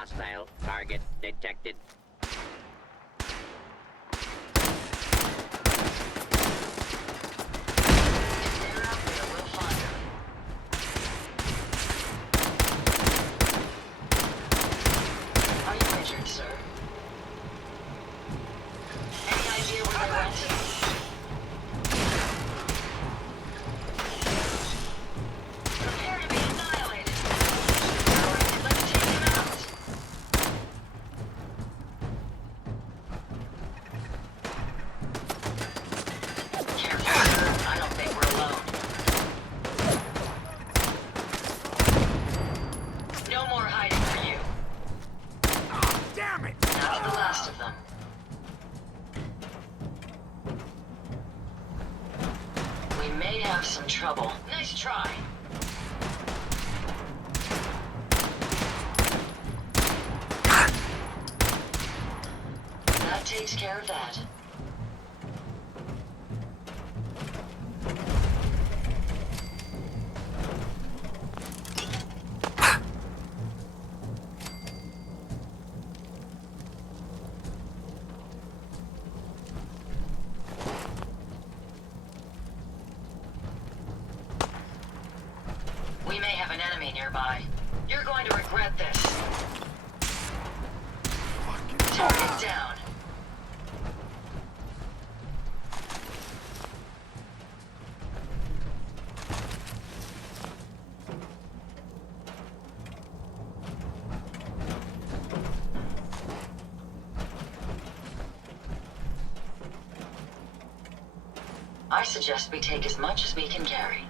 Hostile target detected. Some trouble. Nice try. That takes care of that. We may have an enemy nearby. You're going to regret this. Target down. I suggest we take as much as we can carry.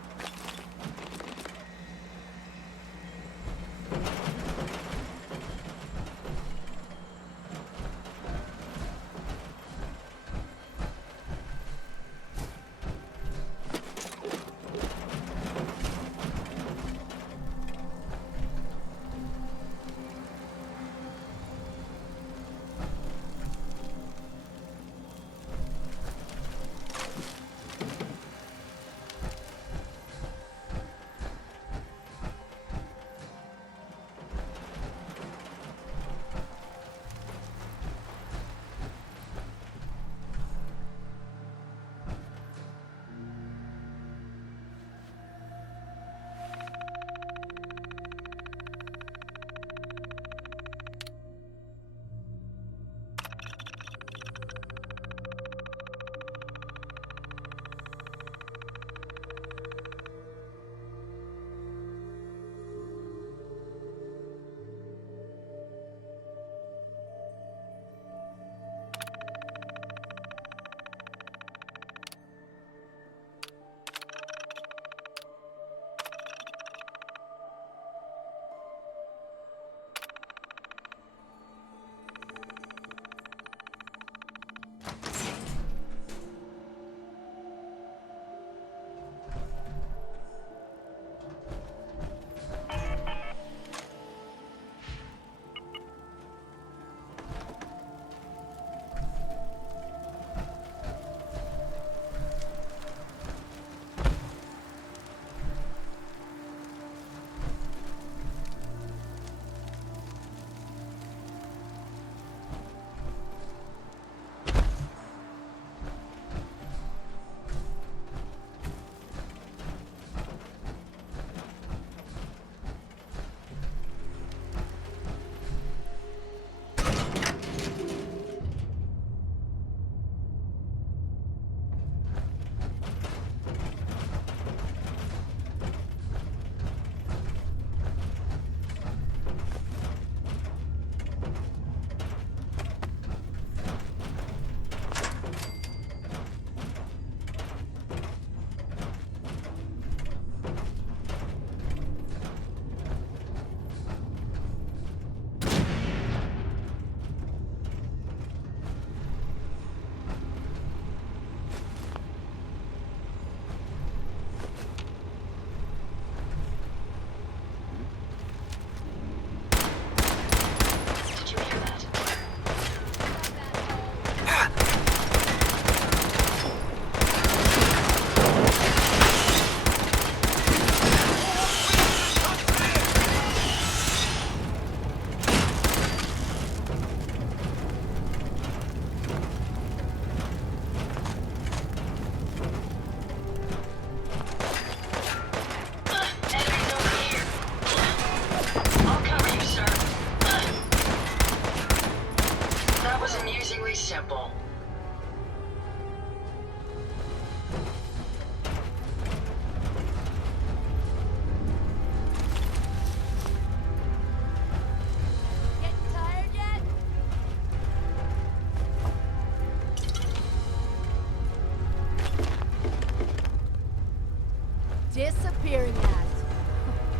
disappearing at?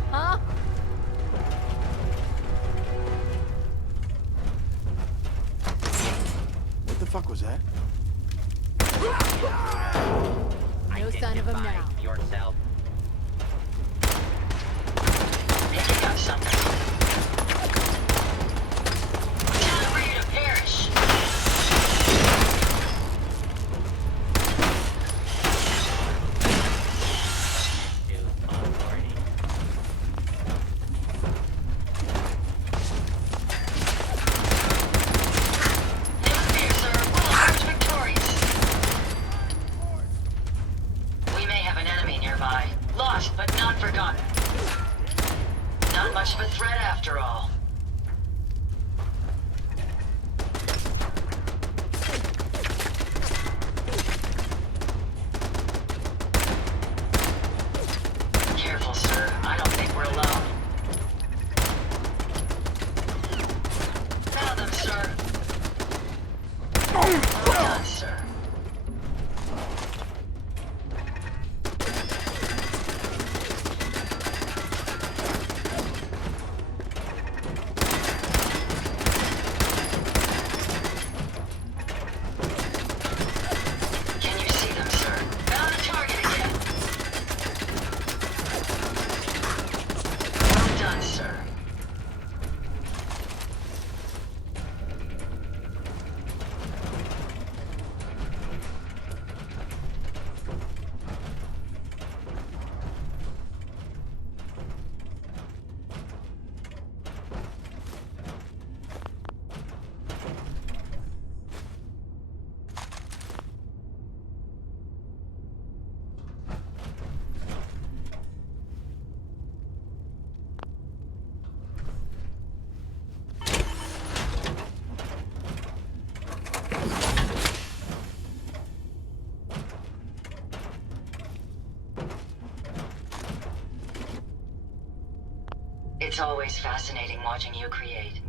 Huh? What the fuck was that? No sign of him Identify now. yourself. Picking up something. Time for you to perish. To authority. Never fear, sir. We'll emerge victorious. We may have an enemy nearby. Lost, but not forgotten. Not much of a threat after all. Careful, sir. I don't think we're alone. Found them, sir. Well done, sir. Can you see them, sir? Found the target again. Well done, sir. It's always fascinating watching you create.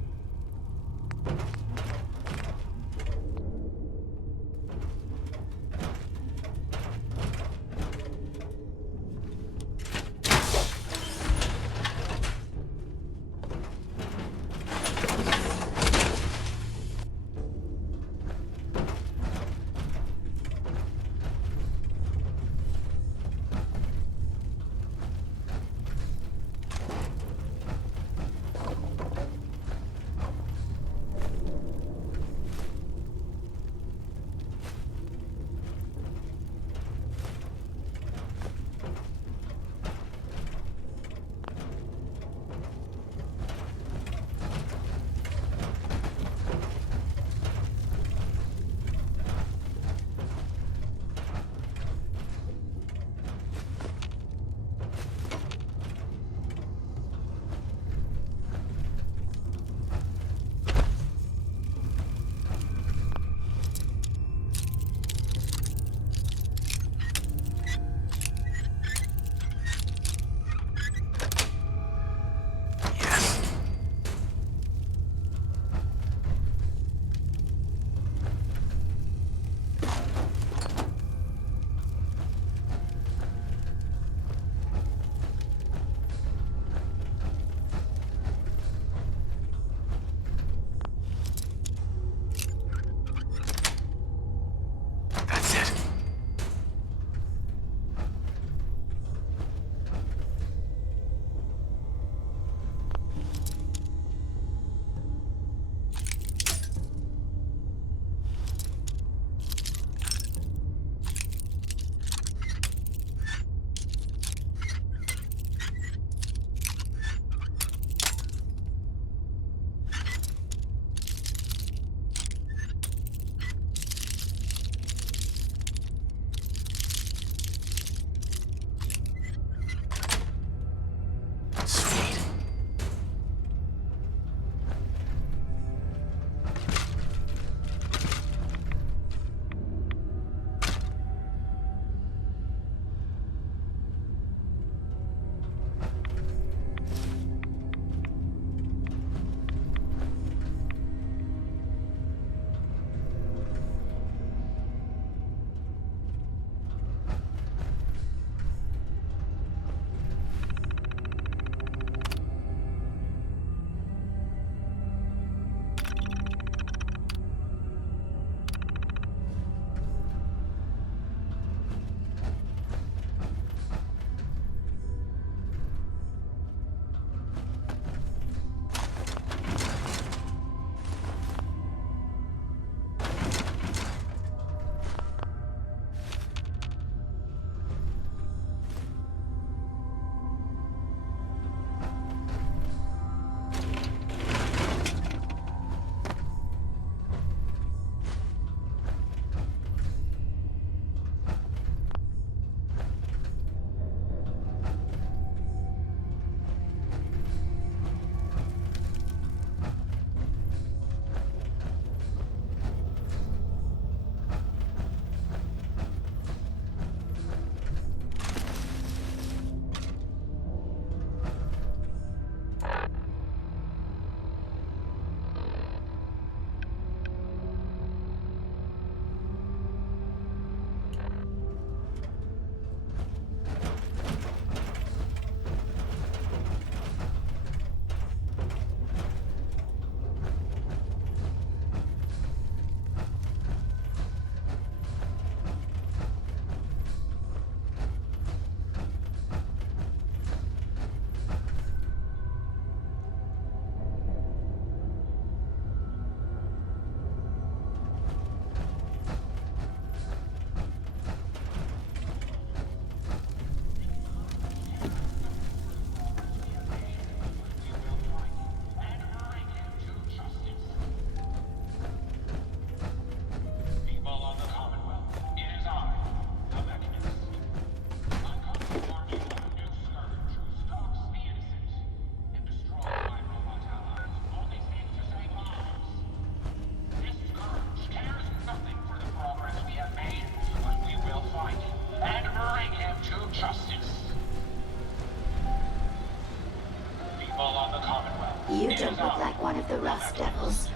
You don't look like one of the Rust Devils.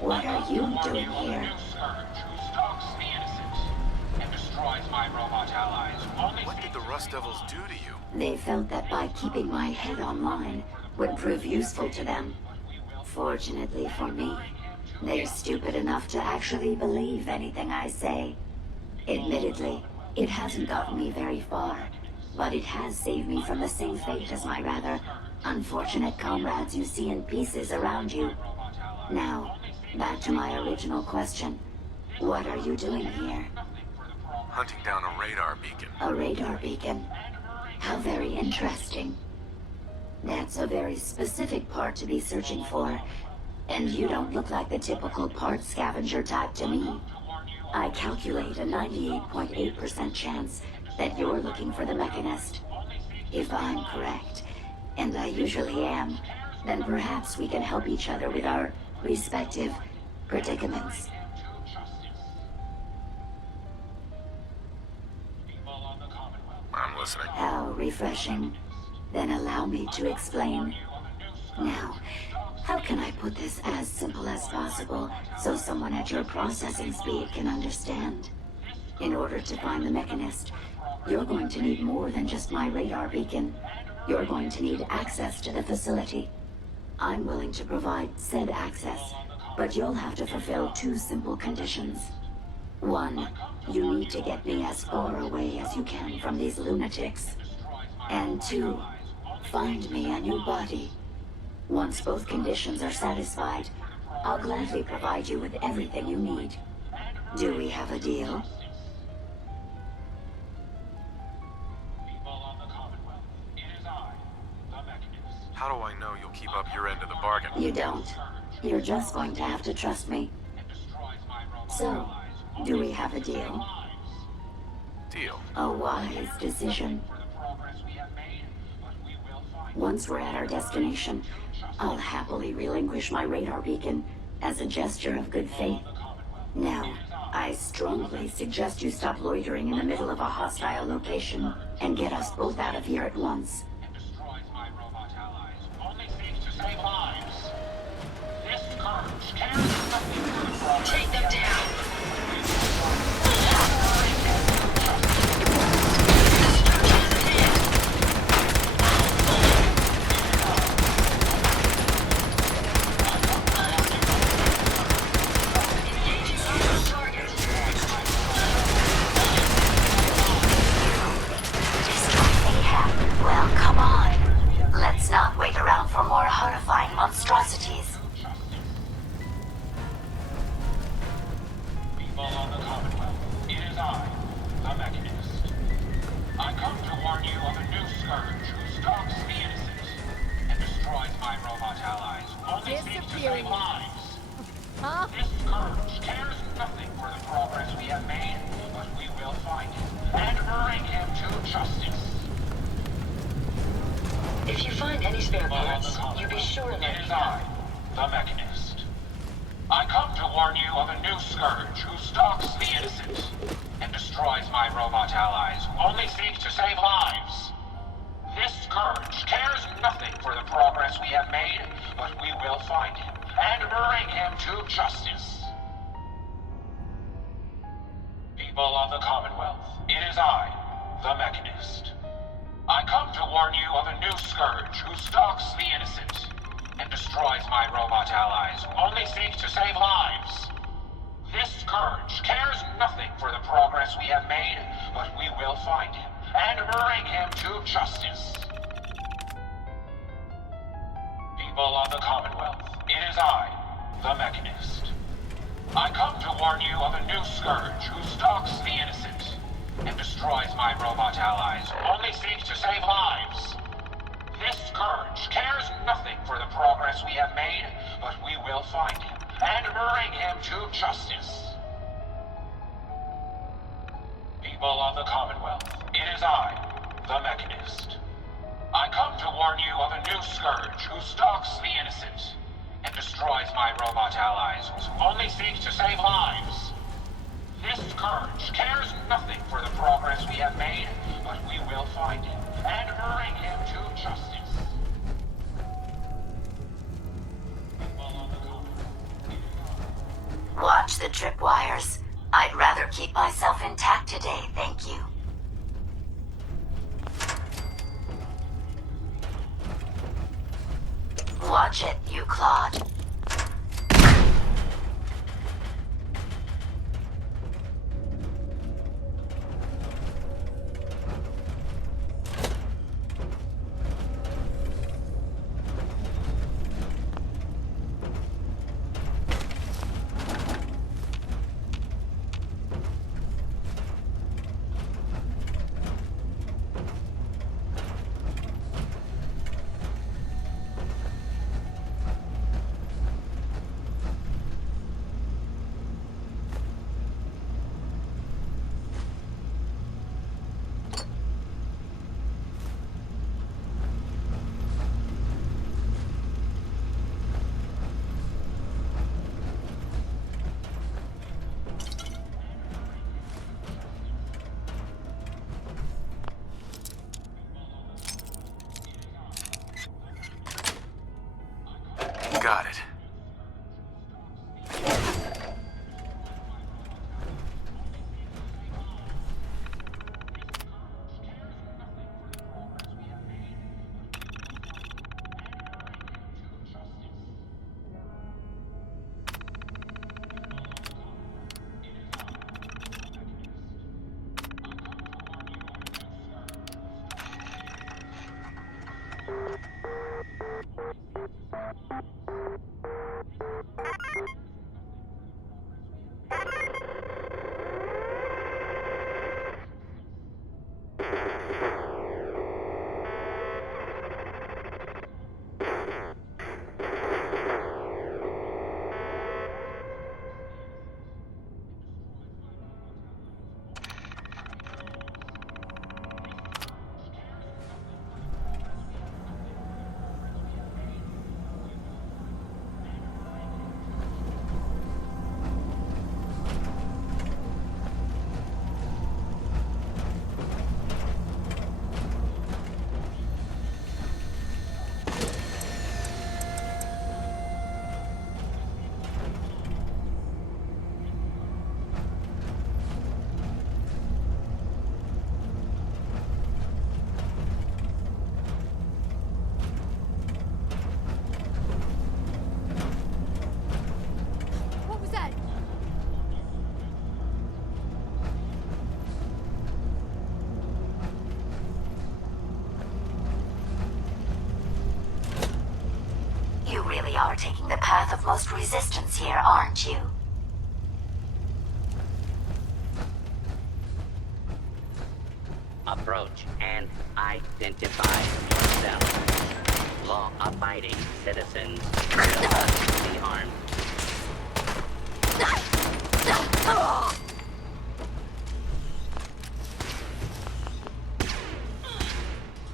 What are you doing here? What did the Rust Devils do to you? They felt that by keeping my head online would prove useful to them. Fortunately for me, they're stupid enough to actually believe anything I say. Admittedly, it hasn't gotten me very far, but it has saved me from the same fate as my rather unfortunate comrades you see in pieces around you. Now, back to my original question. What are you doing here? Hunting down a radar beacon. A radar beacon? How very interesting. That's a very specific part to be searching for, and you don't look like the typical part scavenger type to me. I calculate a 98.8% chance that you're looking for the Mechanist. If I'm correct, and I usually am, then perhaps we can help each other with our respective predicaments. I'm listening. How refreshing. Then allow me to explain. Now, how can I put this as simple as possible so someone at your processing speed can understand? In order to find the Mechanist, you're going to need more than just my radar beacon. You're going to need access to the facility. I'm willing to provide said access, but you'll have to fulfill two simple conditions. One, you need to get me as far away as you can from these lunatics. And two, find me a new body. Once both conditions are satisfied, I'll gladly provide you with everything you need. Do we have a deal? How do I know you'll keep up your end of the bargain? You don't. You're just going to have to trust me. So, do we have a deal? Deal. A wise decision. Once we're at our destination, I'll happily relinquish my radar beacon as a gesture of good faith. Now, I strongly suggest you stop loitering in the middle of a hostile location and get us both out of here at once. Take them down. Well, come on. Let's not wait around for more horrifying monstrosities. People of the Commonwealth, it is I, the Mechanist. I come to warn you of a new scourge who stalks the innocent and destroys my robot allies, only seeks to save lives. Huh? This scourge cares nothing for the progress we have made, but we will find him and bring him to justice. If you find any spare People of parts, the you be sure and let Commonwealth, it me is know. I, the Mechanist. I come to warn you of a new scourge who stalks the innocent and destroys my robot allies, who only seek to save lives. This scourge cares nothing for the progress we have made, but we will find him and bring him to justice. People of the Commonwealth, it is I, the Mechanist. I come to warn you of a new scourge who stalks the innocent and destroys my robot allies, who only seek to save lives. This scourge cares nothing for the progress we have made, but we will find him and bring him to justice. People of the Commonwealth, it is I, the Mechanist. I come to warn you of a new scourge who stalks the innocent and destroys my robot allies, who only seek to save lives. This scourge cares nothing for the progress we have made, but we will find him and bring him to justice. People of the Commonwealth, it is I, the Mechanist. I come to warn you of a new scourge who stalks the innocent and destroys my robot allies, who only seek to save lives. This scourge cares nothing for the progress we have made, but we will find him and bring him to justice. tripwires. I'd rather keep myself intact today, thank you. Watch it, you Claude. Got it. What was that? You really are taking the path of most resistance here, aren't you? Approach and identify yourself. Law-abiding citizens will not be harmed.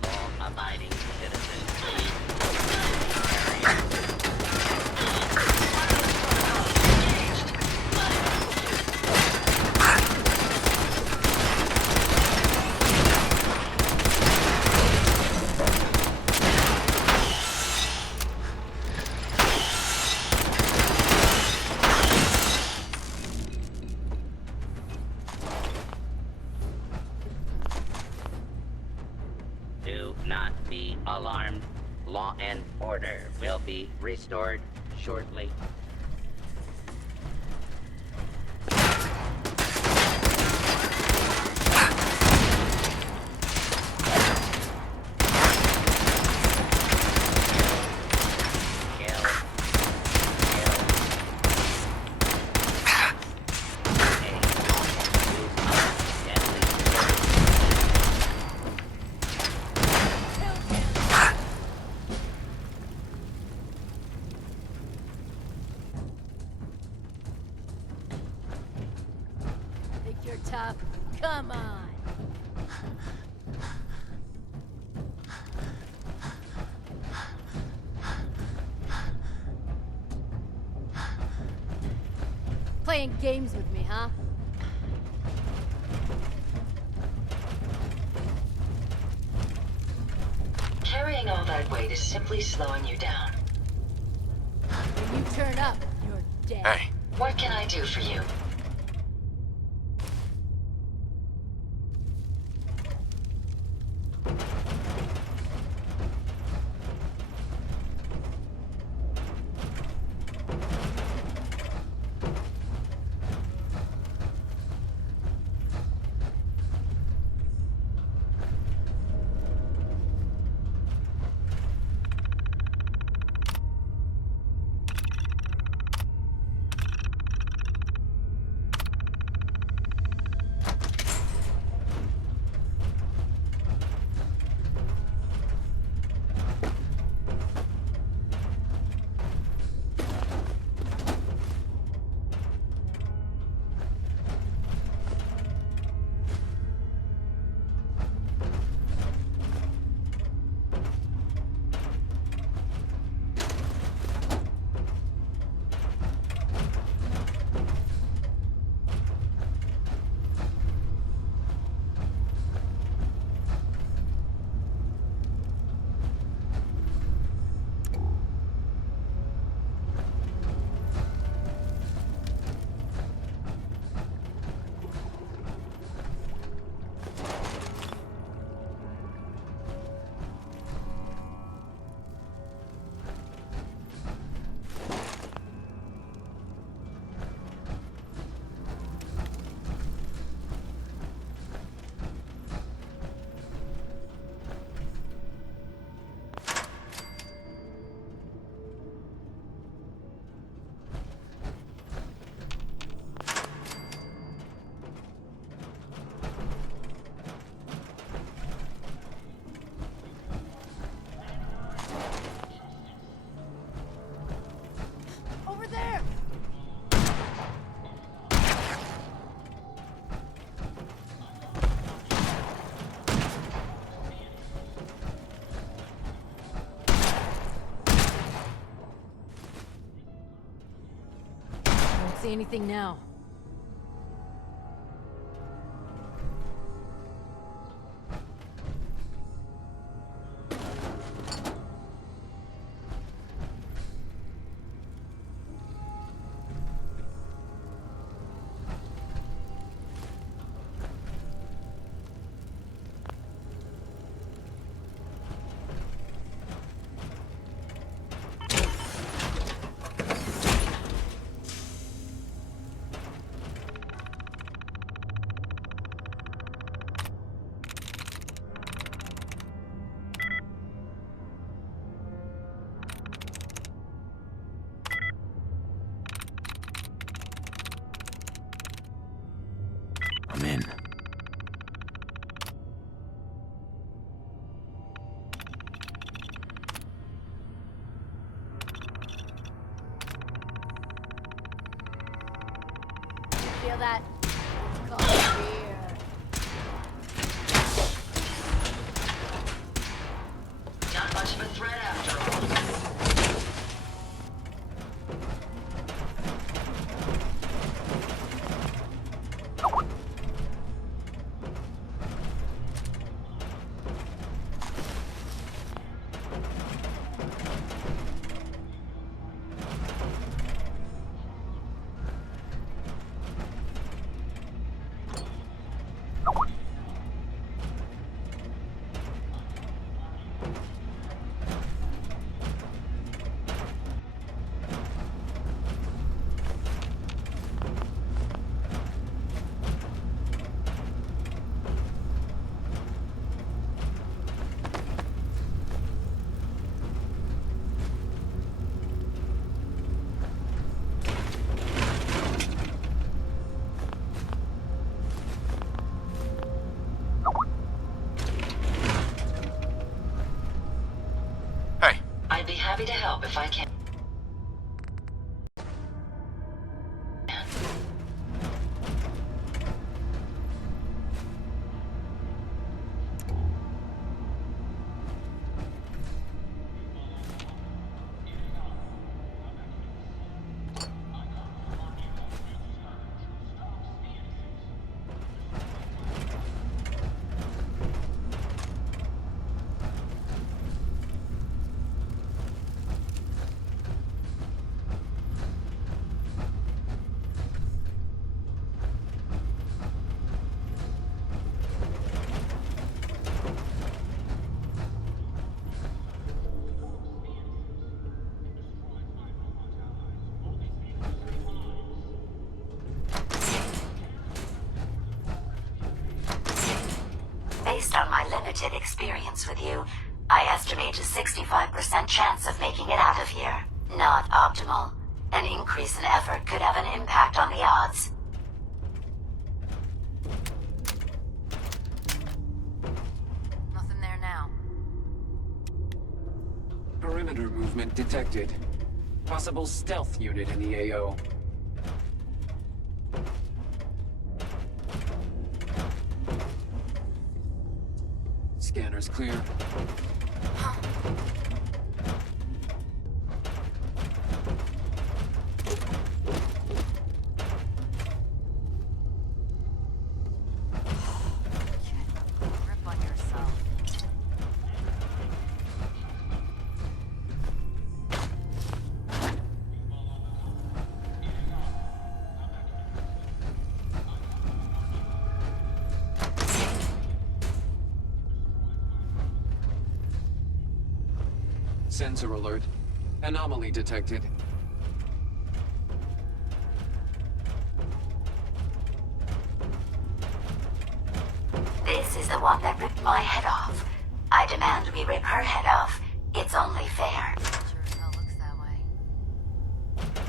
Law-abiding citizens. Do not be alarmed. Law and order will be restored shortly. Think you're tough? Come on. Playing games with me, huh? Carrying all that weight is simply slowing you down. When you turn up, you're dead. Hey, What can I do for you? See anything now? I'm in. Feel that? It's called fear. Not much of a threat after all. I'd be happy to help if I can. Based on my limited experience with you, I estimate a 65% chance of making it out of here. Not optimal. An increase in effort could have an impact on the odds. Nothing there now. Perimeter movement detected. Possible stealth unit in the AO. Scanner's clear. Grip on yourself. Sensor alert. Anomaly detected. This is the one that ripped my head off. I demand we rip her head off. It's only fair. Sure as hell looks that way.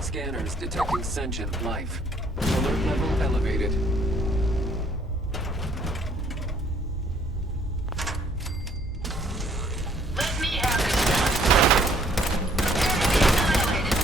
Scanners detecting sentient life. Alert level elevated. Let me have this one. Prepare to be annihilated.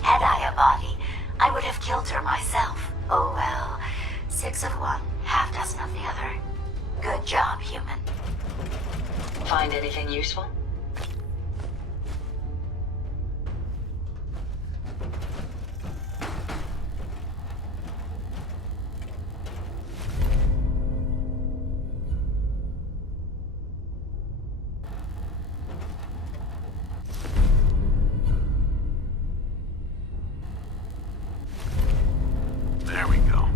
Had I a body, I would have killed her myself. Oh well. 6 of one, half dozen of the other. Good job, human. Find anything useful? There we go.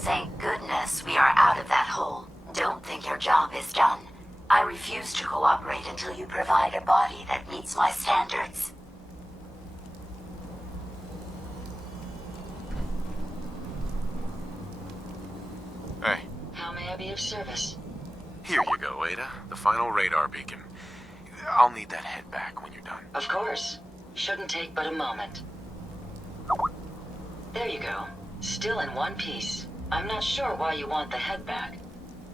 Thank goodness we are out of that hole. Don't think your job is done. I refuse to cooperate until you provide a body that meets my standards. Hey, How may I be of service? here you go, Ada. The final radar beacon. I'll need that head back when you're done. Of course. Shouldn't take but a moment. There you go. Still in one piece. I'm not sure why you want the head back.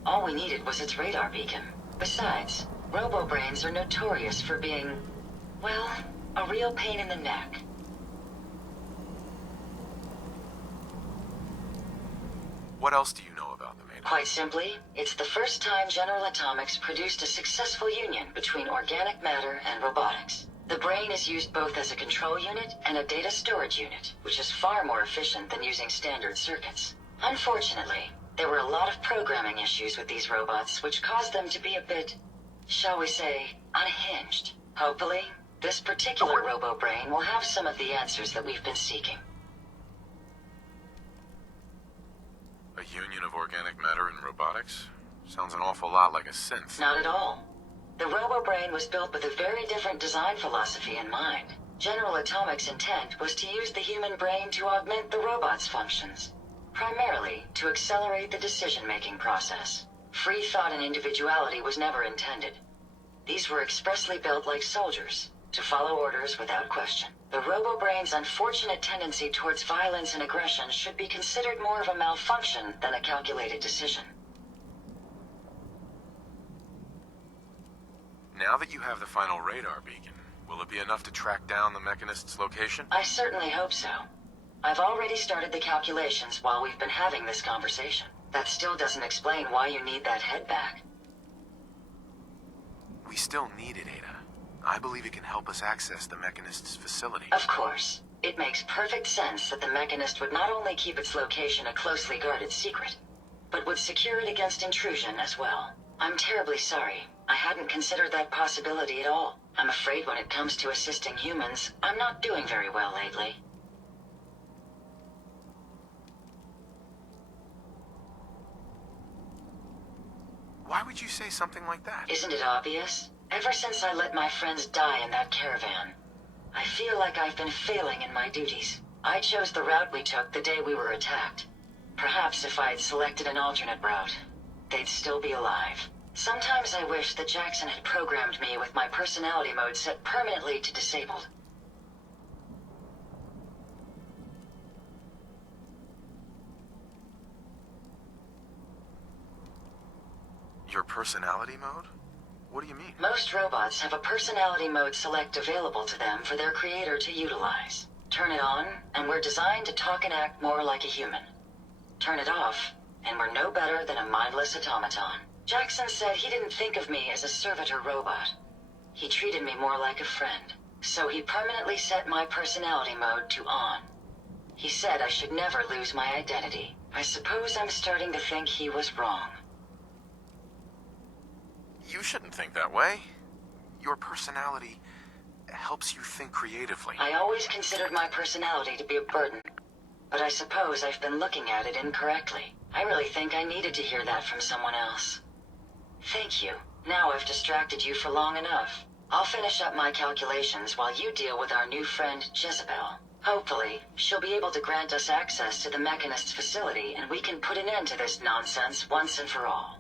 All we needed was its radar beacon. Besides, robo-brains are notorious for being, well, a real pain in the neck. What else do you know about them, Ada? Quite simply, it's the first time General Atomics produced a successful union between organic matter and robotics. The brain is used both as a control unit and a data storage unit, which is far more efficient than using standard circuits. Unfortunately, there were a lot of programming issues with these robots, which caused them to be a bit, shall we say, unhinged. Hopefully, this particular robo-brain will have some of the answers that we've been seeking. A union of organic matter and robotics? Sounds an awful lot like a synth. Not at all. The robo-brain was built with a very different design philosophy in mind. General Atomics' intent was to use the human brain to augment the robot's functions, primarily to accelerate the decision-making process. Free thought and individuality was never intended. These were expressly built like soldiers, to follow orders without question. The robo-brain's unfortunate tendency towards violence and aggression should be considered more of a malfunction than a calculated decision. Now that you have the final radar beacon, will it be enough to track down the Mechanist's location? I certainly hope so. I've already started the calculations while we've been having this conversation. That still doesn't explain why you need that head back. We still need it, Ada. I believe it can help us access the Mechanist's facility. Of course. It makes perfect sense that the Mechanist would not only keep its location a closely guarded secret, but would secure it against intrusion as well. I'm terribly sorry. I hadn't considered that possibility at all. I'm afraid when it comes to assisting humans, I'm not doing very well lately. Why would you say something like that? Isn't it obvious? Ever since I let my friends die in that caravan, I feel like I've been failing in my duties. I chose the route we took the day we were attacked. Perhaps if I had selected an alternate route, they'd still be alive. Sometimes I wish that Jackson had programmed me with my personality mode set permanently to disabled. Your personality mode? What do you mean? Most robots have a personality mode select available to them for their creator to utilize. Turn it on, and we're designed to talk and act more like a human. Turn it off, and we're no better than a mindless automaton. Jackson said he didn't think of me as a servitor robot. He treated me more like a friend. So he permanently set my personality mode to on. He said I should never lose my identity. I suppose I'm starting to think he was wrong. You shouldn't think that way. Your personality helps you think creatively. I always considered my personality to be a burden, but I suppose I've been looking at it incorrectly. I really think I needed to hear that from someone else. Thank you. Now I've distracted you for long enough. I'll finish up my calculations while you deal with our new friend, Jezebel. Hopefully, she'll be able to grant us access to the Mechanist's facility and we can put an end to this nonsense once and for all.